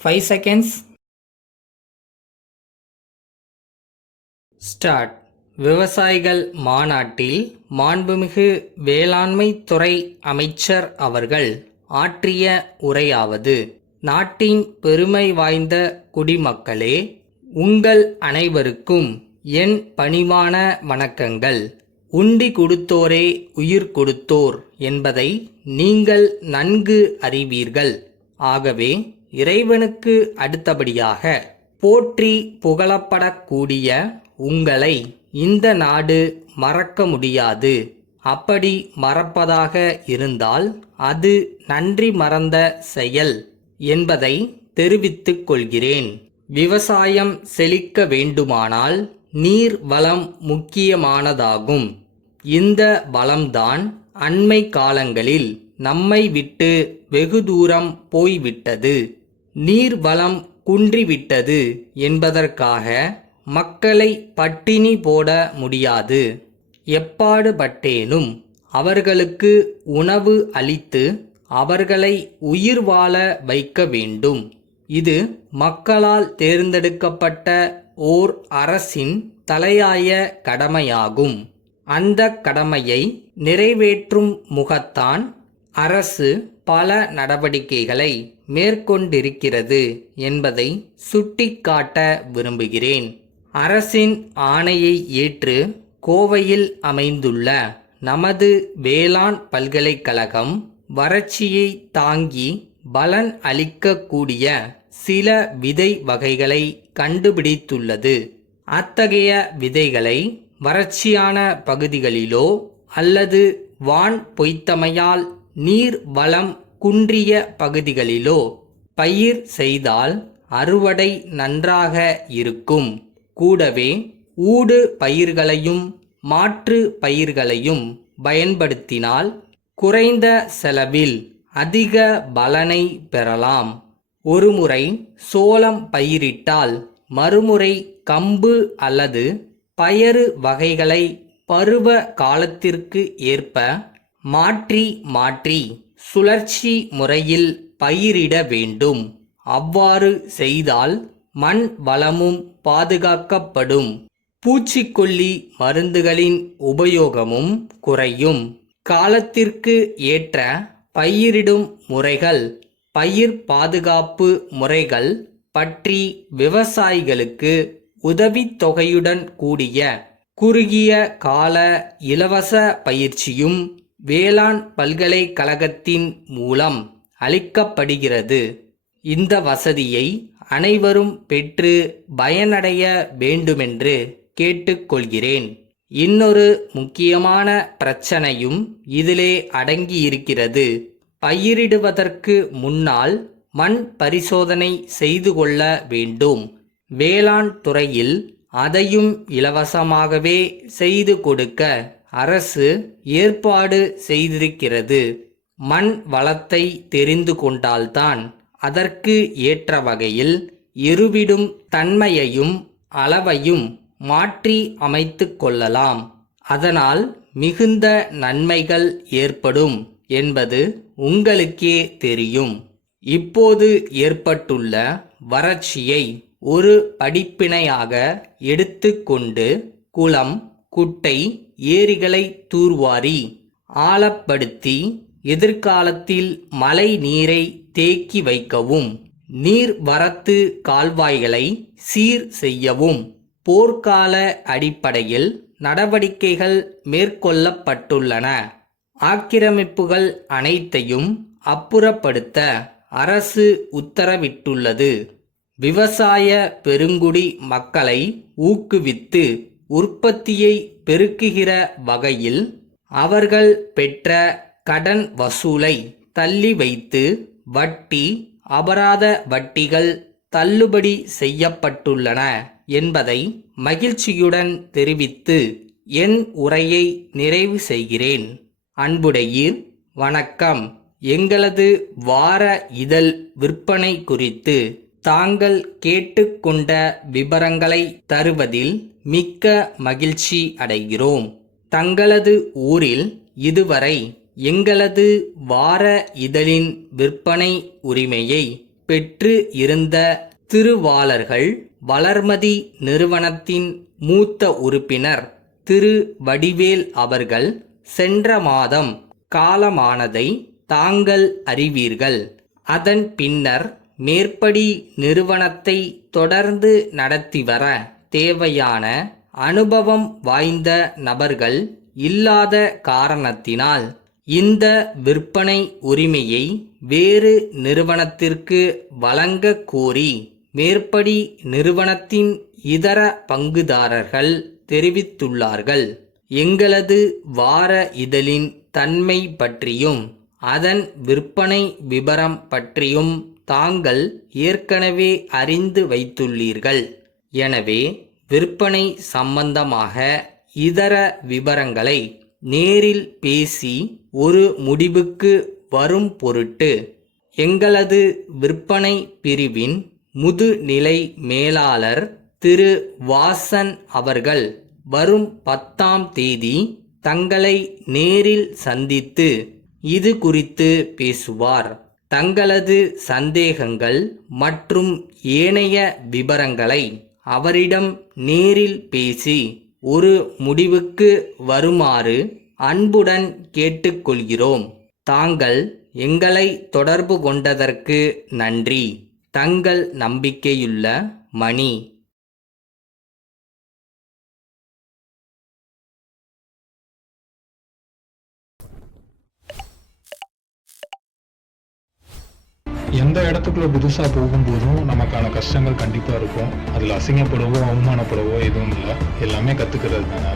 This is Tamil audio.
5 seconds. ஸ்டார்ட். விவசாயிகள் மாநாட்டில் மாண்புமிகு வேளாண்மை துறை அமைச்சர் அவர்கள் ஆற்றிய உரையாவது: நாட்டின் பெருமை வாய்ந்த குடிமக்களே, உங்கள் அனைவருக்கும் என் பணிவான வணக்கங்கள். உண்டி கொடுத்தோரே உயிர் கொடுத்தோர் என்பதை நீங்கள் நன்கு அறிவீர்கள். ஆகவே இறைவனுக்கு அடுத்தபடியாக போற்றி புகழப்படக்கூடிய உங்களை இந்த நாடு மறக்க முடியாது. அப்படி மறப்பதாக இருந்தால் அது நன்றி மறந்த செயல் என்பதை தெரிவித்துக் கொள்கிறேன். விவசாயம் செழிக்க வேண்டுமானால் நீர் வளம் முக்கியமானதாகும். இந்த வளம்தான் அண்மை காலங்களில் நம்மை விட்டு வெகு தூரம் போய்விட்டது. நீர் வளம் குன்றிவிட்டது என்பதற்காக மக்களை பட்டினி போட முடியாது. எப்பாடுபட்டேனும் அவர்களுக்கு உணவு அளித்து அவர்களை உயிர் வாழ வைக்க வேண்டும். இது மக்களால் தேர்ந்தெடுக்கப்பட்ட ஓர் அரசின் தலையாய கடமையாகும். அந்த கடமையை நிறைவேற்றும் முகத்தான் அரசு பல நடவடிக்கைகளை மேற்கொண்டிருக்கிறது என்பதை சுட்டிக்காட்ட விரும்புகிறேன். அரசின் ஆணையை ஏற்று கோவையில் அமைந்துள்ள நமது வேளாண் பல்கலைக்கழகம் வறட்சியை தாங்கி பலன் அளிக்கக்கூடிய சில விதை வகைகளை கண்டுபிடித்துள்ளது. அத்தகைய விதைகளை வறட்சியான பகுதிகளிலோ அல்லது வான் பொய்த்தமையால் நீர் வளம் குன்றிய பகுதிகளிலோ பயிர் செய்தால் அறுவடை நன்றாக இருக்கும். கூடவே ஊடு பயிர்களையும் மாற்று பயிர்களையும் பயன்படுத்தினால் குறைந்த செலவில் அதிக பலனை பெறலாம். ஒருமுறை சோளம் பயிரிட்டால் மறுமுறை கம்பு அல்லது பயறு வகைகளை பருவ காலத்திற்கு ஏற்ப மாற்றி மாற்றி சுழற்சி முறையில் பயிரிட வேண்டும். அவ்வாறு செய்தால் மண் வளமும் பாதுகாக்கப்படும். பூச்சிக்கொல்லி மருந்துகளின் உபயோகமும் குறையும். காலத்திற்கு ஏற்ற பயிரிடும் முறைகள், பயிர் பாதுகாப்பு முறைகள் பற்றி விவசாயிகளுக்கு உதவித்தொகையுடன் கூடிய குறுகிய கால இலவச பயிற்சியும் வேளாண் பல்கலைக்கழகத்தின் மூலம் அளிக்கப்படுகிறது. இந்த வசதியை அனைவரும் பெற்று பயனடைய வேண்டுமென்று கேட்டுக்கொள்கிறேன். இன்னொரு முக்கியமான பிரச்சனையும் இதிலே அடங்கியிருக்கிறது. பயிரிடுவதற்கு முன்னால் மண் பரிசோதனை செய்து கொள்ள வேண்டும். வேளாண் துறையில் அதையும் இலவசமாகவே செய்து கொடுக்க அரசு ஏற்பாடு செய்திருக்கிறது. மண் வளத்தை தெரிந்து கொண்டால்தான் அதற்கு ஏற்ற வகையில் எருவிடும் தன்மையையும் அளவையும் மாற்றி அமைத்து கொள்ளலாம். அதனால் மிகுந்த நன்மைகள் ஏற்படும் என்பது உங்களுக்கே தெரியும். இப்போது ஏற்பட்டுள்ள வறட்சியை ஒரு படிப்பினையாக எடுத்துக்கொண்டு குளம், குட்டை, ஏரிகளை தூர்வாரி ஆழப்படுத்தி எதிர்காலத்தில் மழை நீரை தேக்கி வைக்கவும், நீர் வரத்து கால்வாய்களை சீர் செய்யவும் போர்க்கால அடிப்படையில் நடவடிக்கைகள் மேற்கொள்ளப்பட்டுள்ளன. ஆக்கிரமிப்புகள் அனைத்தையும் அப்புறப்படுத்த அரசு உத்தரவிட்டுள்ளது. விவசாய பெருங்குடி மக்களை ஊக்குவித்து உற்பத்தியை பெருக்குகிற வகையில் அவர்கள் பெற்ற கடன் வசூலை தள்ளி வைத்து வட்டி, அபராத வட்டிகள் தள்ளுபடி செய்யப்பட்டுள்ளன என்பதை மகிழ்ச்சியுடன் தெரிவித்து என் உரையை நிறைவு செய்கிறேன். அன்புடையீர், வணக்கம். எங்களது வார இதழ் விற்பனை குறித்து தாங்கள் கேட்டுக்கொண்ட விபரங்களை தருவதில் மிக்க மகிழ்ச்சி அடைகிறோம். தங்களது ஊரில் இதுவரை எங்களது வார இதழின் விற்பனை உரிமையை பெற்று இருந்த திருவாளர்கள் வளர்மதி நிறுவனத்தின் மூத்த உறுப்பினர் திரு வடிவேல் அவர்கள் சென்ற மாதம் காலமானதை தாங்கள் அறிவீர்கள். அதன் பின்னர் மேற்படி நிறுவனத்தை தொடர்ந்து நடத்தி வர தேவையான அனுபவம் வாய்ந்த நபர்கள் இல்லாத காரணத்தினால் இந்த விற்பனை உரிமையை வேறு நிறுவனத்திற்கு வழங்க கோரி மேற்படி நிறுவனத்தின் இதர பங்குதாரர்கள் தெரிவித்துள்ளார்கள். எங்களது வார இதழின் தன்மை பற்றியும் அதன் விற்பனை விபரம் பற்றியும் தாங்கள் ஏற்கனவே அறிந்து வைத்துள்ளீர்கள். எனவே விற்பனை சம்பந்தமாக இதர விபரங்களை நேரில் பேசி ஒரு முடிவுக்கு வரும் பொருட்டு எங்களது விற்பனை பிரிவின் முதுநிலை மேலாளர் திரு வாசன் அவர்கள் வரும் 10ஆம் தேதி தங்களை நேரில் சந்தித்து இது குறித்து பேசுவார். தங்களது சந்தேகங்கள் மற்றும் ஏனைய விபரங்களை அவரிடம் நேரில் பேசி ஒரு முடிவுக்கு வருமாறு அன்புடன் கேட்டுக்கொள்கிறோம். தாங்கள் எங்களை தொடர்பு கொண்டதற்கு நன்றி. தங்கள் நம்பிக்கையுள்ள மணி. எந்த இடத்துக்குள்ள புதுசா போகும்போதும் நமக்கான கஷ்டங்கள் கண்டிப்பா இருக்கும். அதுல அசிங்கப்படவோ அவமானப்படவோ எதுவும் இல்லை. எல்லாமே கத்துக்கிறது தானே.